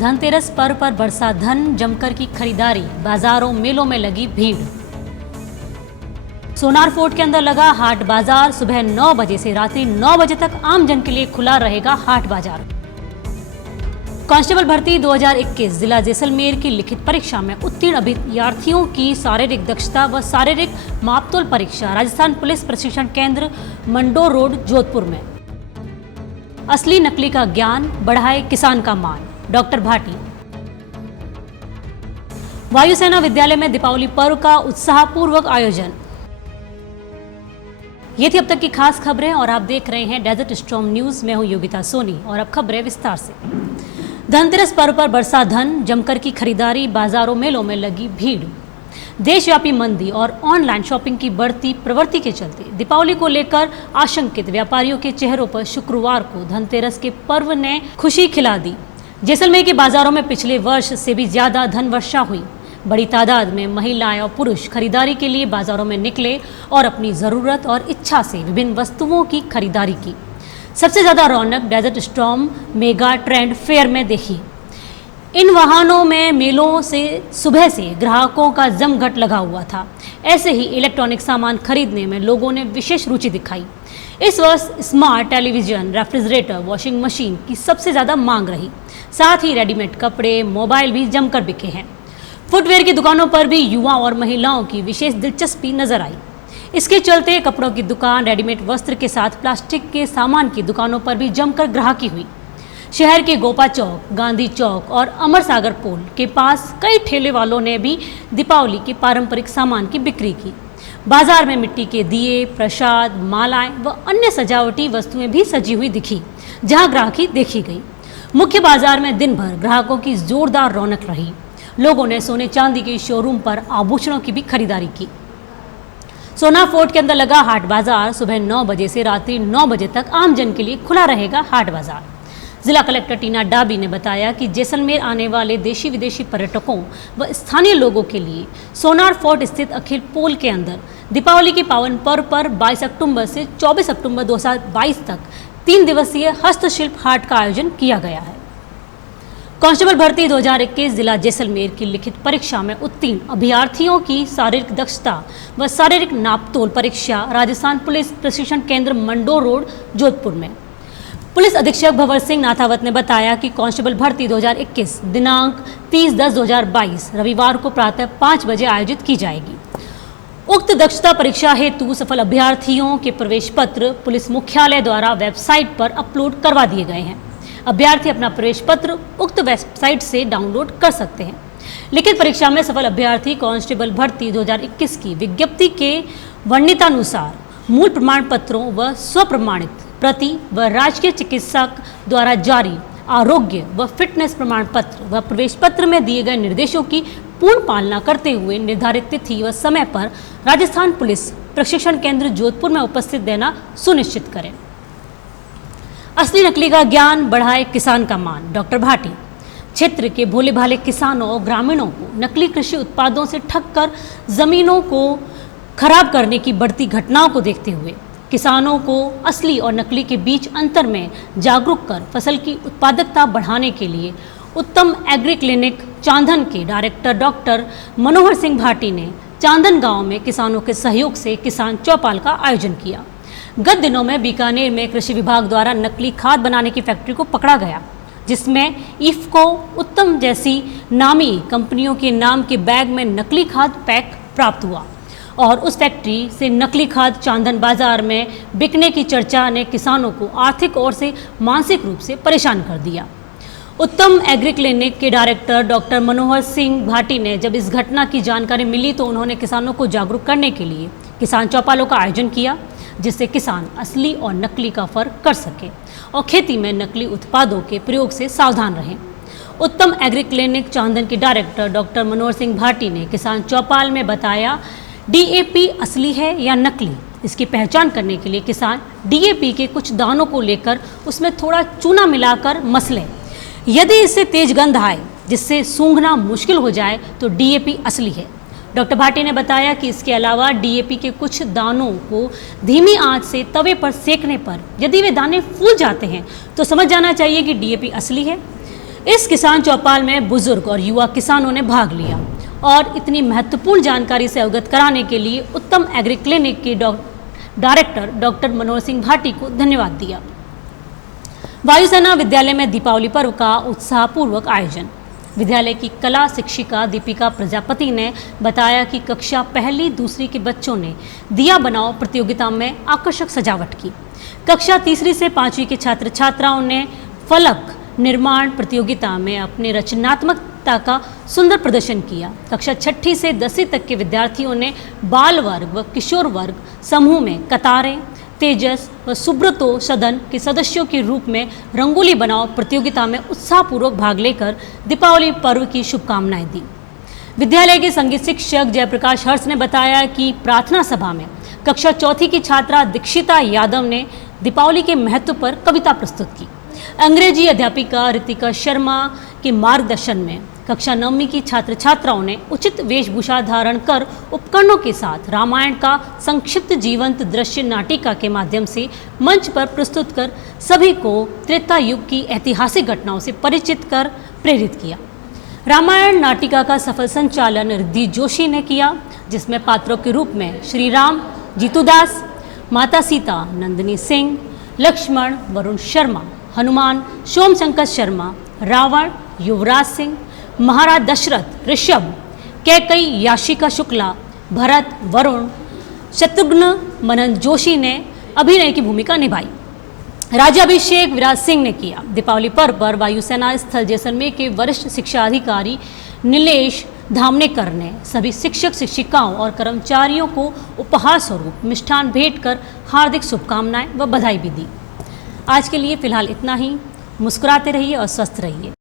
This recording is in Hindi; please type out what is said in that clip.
धनतेरस पर्व पर बरसा धन, जमकर की खरीदारी, बाजारों मेलों में लगी भीड़। सोनार फोर्ट के अंदर लगा हाट बाजार, सुबह 9 बजे से रात्रि 9 बजे तक आम जन के लिए खुला रहेगा हाट बाजार। कांस्टेबल भर्ती 2021 जिला जैसलमेर की लिखित परीक्षा में उत्तीर्ण अभ्यर्थियों की शारीरिक दक्षता व शारीरिक मापतोल परीक्षा राजस्थान पुलिस प्रशिक्षण केंद्र मंडोर रोड जोधपुर में। असली नकली का ज्ञान, बढ़ाए किसान का मान, डॉक्टर भाटी। वायुसेना विद्यालय में दीपावली पर्व का उत्साहपूर्वक आयोजन। ये थी अब तक की खास खबरें और आप देख रहे हैं डेजर्ट स्टॉर्म न्यूज। मैं हूं योगिता सोनी और अब खबरें विस्तार से। धनतेरस पर्व पर बरसा धन, जमकर की खरीदारी, बाजारों मेलों में लगी भीड़। देशव्यापी मंदी और ऑनलाइन शॉपिंग की बढ़ती प्रवृत्ति के चलते दीपावली को लेकर आशंकित व्यापारियों के चेहरों पर शुक्रवार को धनतेरस के पर्व ने खुशी खिला दी। जैसलमेर के बाजारों में पिछले वर्ष से भी ज्यादा धन वर्षा हुई। बड़ी तादाद में महिलाएं और पुरुष खरीदारी के लिए बाजारों में निकले और अपनी ज़रूरत और इच्छा से विभिन्न वस्तुओं की खरीदारी की। सबसे ज़्यादा रौनक desert storm mega trend fair में देखी। इन वाहनों में मेलों से सुबह से ग्राहकों का जमघट लगा हुआ था। ऐसे ही इलेक्ट्रॉनिक सामान खरीदने में लोगों ने विशेष रुचि दिखाई। इस वर्ष smart television, refrigerator, washing machine की सबसे ज़्यादा मांग रही। साथ ही रेडीमेड कपड़े, मोबाइल भी जमकर बिके हैं। फुटवेयर की दुकानों पर भी युवा और महिलाओं की विशेष दिलचस्पी नजर आई। इसके चलते कपड़ों की दुकान, रेडीमेड वस्त्र के साथ प्लास्टिक के सामान की दुकानों पर भी जमकर ग्राहकी हुई। शहर के गोपा चौक, गांधी चौक और अमर सागर पुल के पास कई ठेले वालों ने भी दीपावली के पारंपरिक सामान की बिक्री की। बाजार में मिट्टी के दिए, प्रसाद, मालाएं व अन्य सजावटी वस्तुएं भी सजी हुई दिखी, जहां ग्राहकी देखी गई। मुख्य बाजार में दिन भर ग्राहकों की जोरदार रौनक रही। लोगों ने सोने चांदी के शोरूम पर आभूषणों की भी खरीदारी की। सोनार फोर्ट के अंदर लगा हाट बाजार, सुबह 9 बजे से रात्रि 9 बजे तक आम जन के लिए खुला रहेगा हाट बाजार। जिला कलेक्टर टीना डाबी ने बताया कि जैसलमेर आने वाले देशी विदेशी पर्यटकों व स्थानीय लोगों के लिए सोनार फोर्ट स्थित अखिल पोल के अंदर दीपावली के पावन पर्व पर 22 अक्टूबर से 24 अक्टूबर 2022 तक 3 दिवसीय हस्तशिल्प हाट का आयोजन किया गया है। कांस्टेबल भर्ती 2021 जिला जैसलमेर की लिखित परीक्षा में उत्तीर्ण अभ्यर्थियों की शारीरिक दक्षता व शारीरिक नापतोल परीक्षा राजस्थान पुलिस प्रशिक्षण केंद्र मंडोर रोड जोधपुर में। पुलिस अधीक्षक भंवर सिंह नाथावत ने बताया कि कांस्टेबल भर्ती 2021 दिनांक 30/10/2022 रविवार को प्रातः 5 बजे आयोजित की जाएगी। उक्त दक्षता परीक्षा हेतु सफल अभ्यर्थियों के प्रवेश पत्र पुलिस मुख्यालय द्वारा वेबसाइट पर अपलोड करवा दिए गए हैं। अभ्यर्थी अपना प्रवेश पत्र उक्त वेबसाइट से डाउनलोड कर सकते हैं। लिखित परीक्षा में सफल अभ्यर्थी कांस्टेबल भर्ती 2021 की विज्ञप्ति के वर्णितानुसार मूल प्रमाण पत्रों व स्वप्रमाणित प्रति व राजकीय चिकित्सक द्वारा जारी आरोग्य व फिटनेस प्रमाण पत्र व प्रवेश पत्र में दिए गए निर्देशों की पूर्ण पालना करते हुए निर्धारित तिथि व समय पर राजस्थान पुलिस प्रशिक्षण केंद्र जोधपुर में उपस्थित देना सुनिश्चित करें। असली नकली का ज्ञान, बढ़ाए किसान का मान, डॉक्टर भाटी। क्षेत्र के भोले भाले किसानों और ग्रामीणों को नकली कृषि उत्पादों से ठग कर जमीनों को खराब करने की बढ़ती घटनाओं को देखते हुए किसानों को असली और नकली के बीच अंतर में जागरूक कर फसल की उत्पादकता बढ़ाने के लिए उत्तम एग्री क्लिनिक चांदन के डायरेक्टर डॉक्टर मनोहर सिंह भाटी ने चांदन गांव में किसानों के सहयोग से किसान चौपाल का आयोजन किया। गत दिनों में बीकानेर में कृषि विभाग द्वारा नकली खाद बनाने की फैक्ट्री को पकड़ा गया, जिसमें इफ्को, उत्तम जैसी नामी कंपनियों के नाम के बैग में नकली खाद पैक प्राप्त हुआ और उस फैक्ट्री से नकली खाद चांदन बाजार में बिकने की चर्चा ने किसानों को आर्थिक ओर से मानसिक रूप से परेशान कर दिया। उत्तम एग्री क्लिनिक के डायरेक्टर डॉक्टर मनोहर सिंह भाटी ने जब इस घटना की जानकारी मिली तो उन्होंने किसानों को जागरूक करने के लिए किसान चौपालों का आयोजन किया, जिससे किसान असली और नकली का फर्क कर सके और खेती में नकली उत्पादों के प्रयोग से सावधान रहें। उत्तम एग्री क्लिनिक चांदन के डायरेक्टर डॉक्टर मनोहर सिंह भाटी ने किसान चौपाल में बताया, डीएपी असली है या नकली, इसकी पहचान करने के लिए किसान डीएपी के कुछ दानों को लेकर उसमें थोड़ा चूना मिलाकर मस लें। यदि इससे तेज गंध आए जिससे सूंघना मुश्किल हो जाए तो डीएपी असली है। डॉक्टर भाटी ने बताया कि इसके अलावा डीएपी के कुछ दानों को धीमी आंच से तवे पर सेकने पर यदि वे दाने फूल जाते हैं तो समझ जाना चाहिए कि डीएपी असली है। इस किसान चौपाल में बुजुर्ग और युवा किसानों ने भाग लिया और इतनी महत्वपूर्ण जानकारी से अवगत कराने के लिए उत्तम एग्री क्लिनिक के डायरेक्टर डॉक्टर मनोहर सिंह भाटी को धन्यवाद दिया। वायुसेना विद्यालय में दीपावली पर्व का उत्साहपूर्वक आयोजन। विद्यालय की कला शिक्षिका दीपिका प्रजापति ने बताया कि कक्षा पहली दूसरी के बच्चों ने दिया बनाओ प्रतियोगिता में आकर्षक सजावट की। कक्षा तीसरी से पांचवी के छात्र छात्राओं ने फलक निर्माण प्रतियोगिता में अपने रचनात्मकता का सुंदर प्रदर्शन किया। कक्षा छठी से 10वीं तक के विद्यार्थियों ने बाल वर्ग व किशोर वर्ग समूह में कतारें, तेजस व सुब्रतो सदन के सदस्यों के रूप में रंगोली बनाओ प्रतियोगिता में उत्साहपूर्वक भाग लेकर दीपावली पर्व की शुभकामनाएं दी। विद्यालय के संगीत शिक्षक जयप्रकाश हर्ष ने बताया कि प्रार्थना सभा में कक्षा चौथी की छात्रा दीक्षिता यादव ने दीपावली के महत्व पर कविता प्रस्तुत की। अंग्रेजी अध्यापिका रितिका शर्मा के मार्गदर्शन में कक्षा 9वीं की छात्र छात्राओं ने उचित वेशभूषा धारण कर उपकरणों के साथ रामायण का संक्षिप्त जीवंत दृश्य नाटिका के माध्यम से मंच पर प्रस्तुत कर सभी को त्रेता युग की ऐतिहासिक घटनाओं से परिचित कर प्रेरित किया। रामायण नाटिका का सफल संचालन रिद्धि जोशी ने किया, जिसमें पात्रों के रूप में श्री राम जीतूदास, माता सीता नंदिनी सिंह, लक्ष्मण वरुण शर्मा, हनुमान सोमशंकर शर्मा, रावण युवराज सिंह, महाराज दशरथ ऋषभ, कैकई याशिका शुक्ला, भरत वरुण, शत्रुघ्न मनन जोशी ने अभिनय की भूमिका निभाई। राज्याभिषेक विराज सिंह ने किया। दीपावली पर्व पर वायुसेना स्थल जैसलमेर के वरिष्ठ शिक्षा अधिकारी नीलेश धामनेकर ने सभी शिक्षक शिक्षिकाओं और कर्मचारियों को उपहार स्वरूप मिष्ठान भेंट कर हार्दिक शुभकामनाएं व बधाई भी दी। आज के लिए फिलहाल इतना ही। मुस्कुराते रहिए और स्वस्थ रहिए।